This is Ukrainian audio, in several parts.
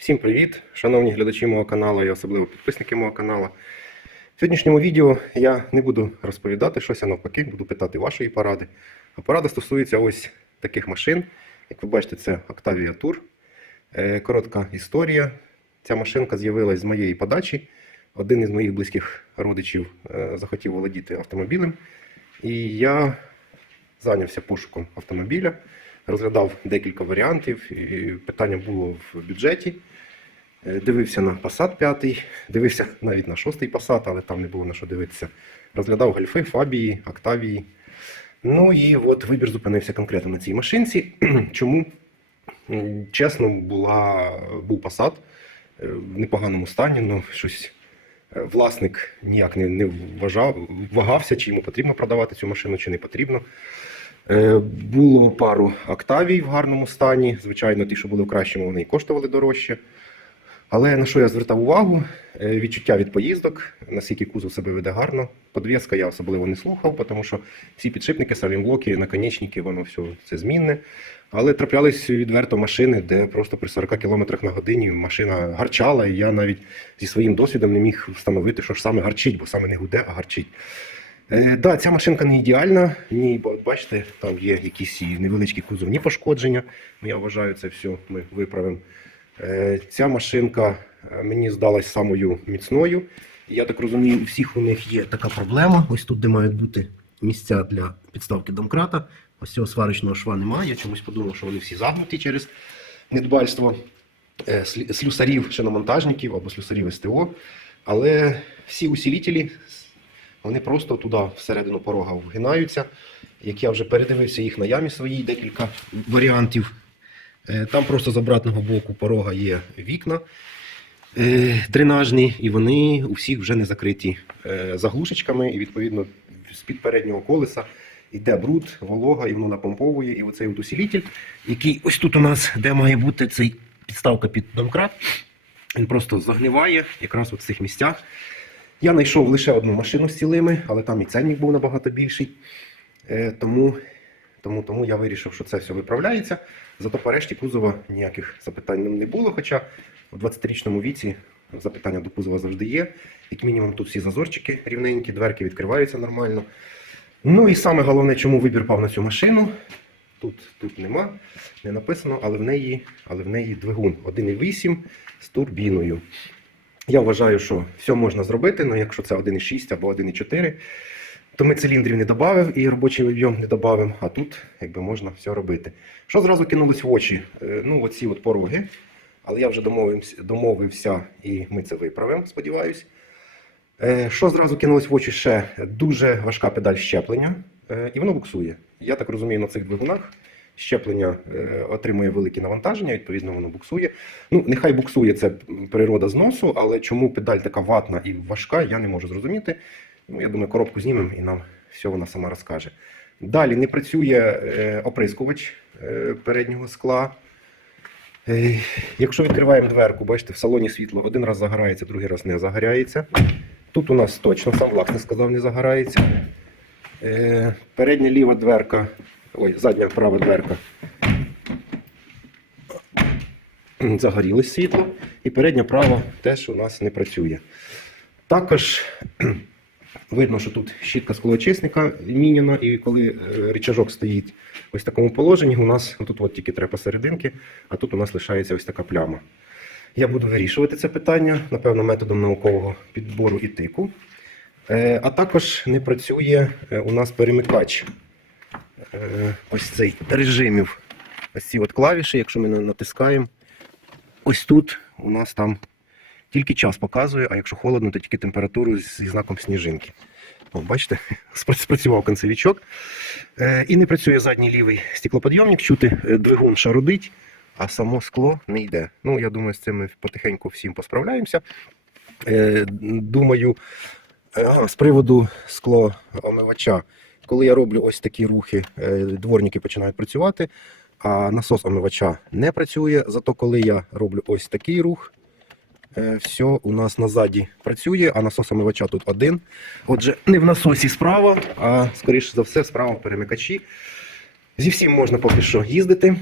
Всім привіт, шановні глядачі мого каналу і особливо підписники мого каналу. В сьогоднішньому відео я не буду розповідати щось, а навпаки, буду питати вашої поради. А порада стосується ось таких машин. Як ви бачите, це Octavia Tour. Е, Коротка історія. Ця машинка з'явилась з моєї подачі. Один із моїх близьких родичів е, захотів володіти автомобілем. І я зайнявся пошуком автомобіля, розглядав декілька варіантів. І питання було в бюджеті. Е, Дивився на Passat 5, дивився навіть на 6 Passat, але там не було на що дивитися. Розглядав гольфи, фабії, Октавії. Ну і от вибір зупинився конкретно на цій машинці. Чому? Чесно, була, був Passat е, в непоганому стані, ну щось е, власник ніяк не, не вважав, вагався, чи йому потрібно продавати цю машину, чи не потрібно. Е, Було пару Октавій в гарному стані. Звичайно, ті, що були в кращому, вони і коштували дорожче. Але на що я звертав увагу? Е, Відчуття від поїздок, наскільки кузов себе веде гарно. Подвеска я особливо не слухав, тому що всі підшипники, салімблоки, наконечники, воно все це змінне. Але траплялись відверто машини, де просто при 40 км на годині машина гарчала, і я навіть зі своїм досвідом не міг встановити, що ж саме гарчить, бо саме не гуде, а гарчить. Е, да, ця машинка не ідеальна. Ні, бачите, там є якісь невеличкі кузовні пошкодження. Ну, Я вважаю, це все ми виправимо. Е, Ця машинка е, мені здалась самою міцною. Я так розумію, у всіх у них є така проблема. Ось тут, де мають бути місця для підставки домкрата. Ось цього сварочного шва немає. Я чомусь подумав, що вони всі загнуті через недбальство слюсарів, шиномонтажників або слюсарів СТО. Але всі усилителі вони просто туди всередину порога вгинаються. Як я вже передивився їх на ямі своїй, декілька варіантів. Е, Там просто з обратного боку порога є вікна е, дренажні, і вони у всіх вже не закриті е, заглушечками, і відповідно з-під переднього колеса йде бруд, волога, і воно напомповує. І оцей от усилитель, який ось тут у нас, де має бути цей підставка під домкрат, він просто загниває якраз в цих місцях. Я знайшов лише одну машину з цілими, але там і ценник був набагато більший. Е, тому, тому, тому я вирішив, що це все виправляється. Зато по решті кузова ніяких запитань не було. Хоча у 20-річному віці запитання до кузова завжди є. Як мінімум, тут всі зазорчики рівненькі, дверки відкриваються нормально. Ну і саме головне, чому вибір пав на цю машину. Тут, тут нема, не написано, але в неї, але в неї двигун 1,8 з турбіною. Я вважаю, що все можна зробити, але якщо це 1,6 або 1,4, то ми циліндрів не додав і робочий об'єм не додамо, а тут якби можна все робити. Що зразу кинулось в очі? Е, Ну, оці от пороги. Але я вже домовився, домовився і ми це виправимо, сподіваюсь. Е, Що зразу кинулось в очі ще? Дуже важка педаль щеплення, е, і воно буксує. Я так розумію, на цих двигунах щеплення е, отримує велике навантаження, відповідно, воно буксує. Ну, нехай буксує це природа зносу, але чому педаль така ватна і важка, я не можу зрозуміти. Ну, я думаю, коробку знімемо і нам все вона сама розкаже. Далі не працює е, оприскувач е, переднього скла. Якщо відкриваємо дверку, бачите, в салоні світло один раз загорається, другий раз не загоряється. Тут у нас точно сам власник сказав, не загорається. Передня ліва дверка, ой, задня права дверка. Загорілось світло. І передня права теж у нас не працює. Також видно, що тут щітка склоочисника міняна, і коли е, рычажок стоїть ось в такому положенні, у нас тут от тільки треба посерединки, а тут у нас лишається ось така пляма. Я буду вирішувати це питання, напевно, методом наукового підбору і тику. Е, А також не працює е, у нас перемикач ось цей режимів. Ось ці от клавіші, якщо ми на- натискаємо, ось тут у нас там тільки час показує, а якщо холодно, то тільки температуру зі знаком сніжинки. О, бачите, спрацював концевічок. Е, і не працює задній лівий стеклоподйомник, чути е, двигун шарудить, а само скло не йде. Ну, я думаю, з цим ми потихеньку всім посправляємося. Е, думаю, е, з приводу склоомивача, коли я роблю ось такі рухи, е, дворники починають працювати, а насос омивача не працює. Зато коли я роблю ось такий рух, е, все у нас назаді працює, а насос омивача тут один. Отже, не в насосі справа, а скоріше за все, справа в перемикачі. Зі всім можна поки що їздити.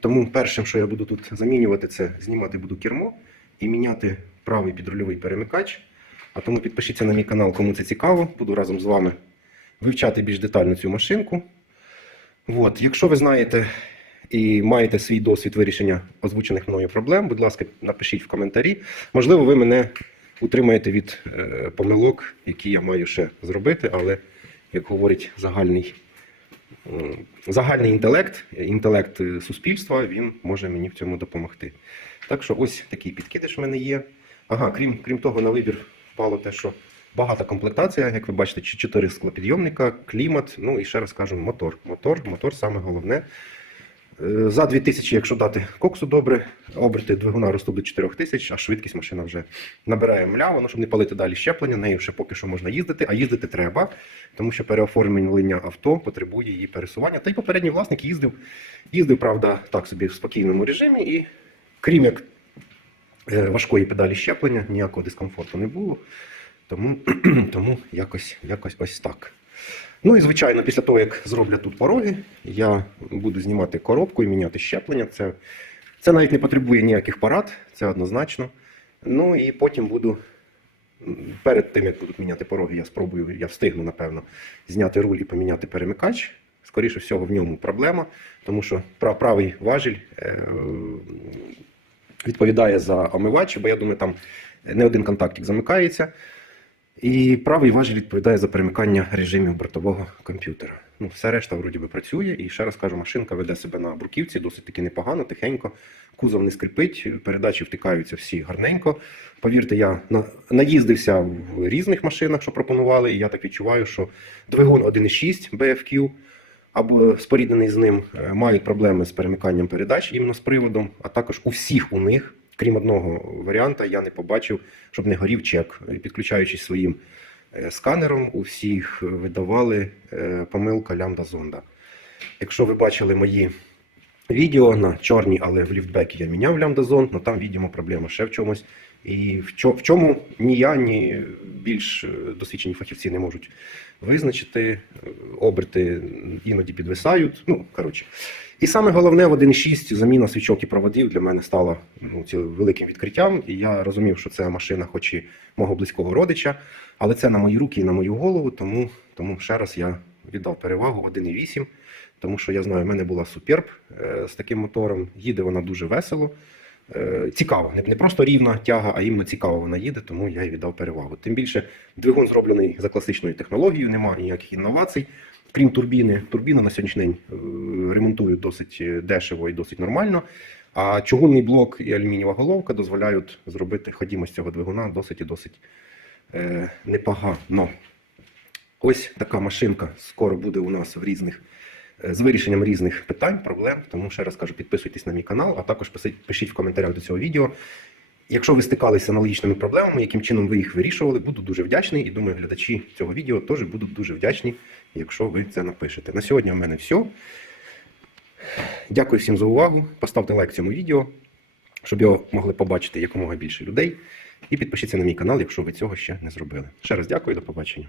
Тому першим, що я буду тут замінювати, це знімати буду кермо і міняти правий підрульовий перемикач. А тому підпишіться на мій канал, кому це цікаво. Буду разом з вами вивчати більш детально цю машинку. От, якщо ви знаєте і маєте свій досвід вирішення озвучених мною проблем, будь ласка, напишіть в коментарі. Можливо, ви мене утримаєте від е, помилок, які я маю ще зробити, але, як говорить загальний, м, загальний інтелект, інтелект е, суспільства, він може мені в цьому допомогти. Так що ось такий підкидиш в мене є. Ага, крім, крім того, на вибір впало те, що багата комплектація, як ви бачите, чи- чотири склопідйомника, клімат, ну і ще раз кажу, мотор. Мотор, мотор саме головне. Е, За 2000, якщо дати коксу добре, оберти двигуна ростуть до 4000, а швидкість машина вже набирає мляво, ну, щоб не палити далі щеплення, нею ще поки що можна їздити, а їздити треба, тому що переоформлення авто потребує її пересування. Та й попередній власник їздив, їздив, правда, так собі в спокійному режимі, і крім як е, важкої педалі щеплення, ніякого дискомфорту не було. Тому, тому якось, якось ось так. Ну і звичайно, після того, як зроблять тут пороги, я буду знімати коробку і міняти щеплення. Це, це навіть не потребує ніяких парад, це однозначно. Ну і потім буду. Перед тим, як будуть міняти пороги, я спробую, я встигну, напевно, зняти руль і поміняти перемикач. Скоріше всього, в ньому проблема, тому що правий важіль е, відповідає за омивач, бо я думаю, там не один контактик замикається. І правий важіль відповідає за перемикання режимів бортового комп'ютера. Ну, все решта вроді би працює. І ще раз кажу, машинка веде себе на бруківці досить таки непогано, тихенько. Кузов не скрипить, передачі втикаються всі гарненько. Повірте, я на- наїздився в різних машинах, що пропонували, і я так відчуваю, що двигун 1.6 BFQ або споріднений з ним е, мають проблеми з перемиканням передач іменно з приводом, а також у всіх у них, крім одного варіанта, я не побачив, щоб не горів чек. Підключаючись своїм е, сканером, у всіх видавали е, помилка лямбда зонда. Якщо ви бачили мої відео на чорній, але в ліфтбекі я міняв лямбдазон, але там, відомо, проблема ще в чомусь. І в чому ні я, ні більш е, досвідчені фахівці не можуть визначити. Е, Оберти іноді підвисають. Ну, коротше. І саме головне в 1.6 заміна свічок і проводів для мене стала ну, великим відкриттям. І я розумів, що це машина, хоч і мого близького родича, але це на мої руки і на мою голову. Тому, тому ще раз я віддав перевагу 1.8, тому що я знаю, в мене була суперб з таким мотором. Їде вона дуже весело. Е, Цікаво, не, просто рівна тяга, а іменно цікаво вона їде, тому я їй віддав перевагу. Тим більше двигун зроблений за класичною технологією, немає ніяких інновацій. Крім турбіни, турбіну на сьогоднішній день е, ремонтують досить е, дешево і досить нормально. А чугунний блок і алюмінієва головка дозволяють зробити ходімость цього двигуна досить і досить е, непогано. Ось така машинка скоро буде у нас в різних з вирішенням різних питань, проблем. Тому ще раз кажу, підписуйтесь на мій канал, а також пишіть в коментарях до цього відео. Якщо ви стикалися з аналогічними проблемами, яким чином ви їх вирішували, буду дуже вдячний і думаю, глядачі цього відео теж будуть дуже вдячні, якщо ви це напишете. На сьогодні в мене все. Дякую всім за увагу. Поставте лайк цьому відео, щоб його могли побачити якомога більше людей. І підпишіться на мій канал, якщо ви цього ще не зробили. Ще раз дякую, до побачення.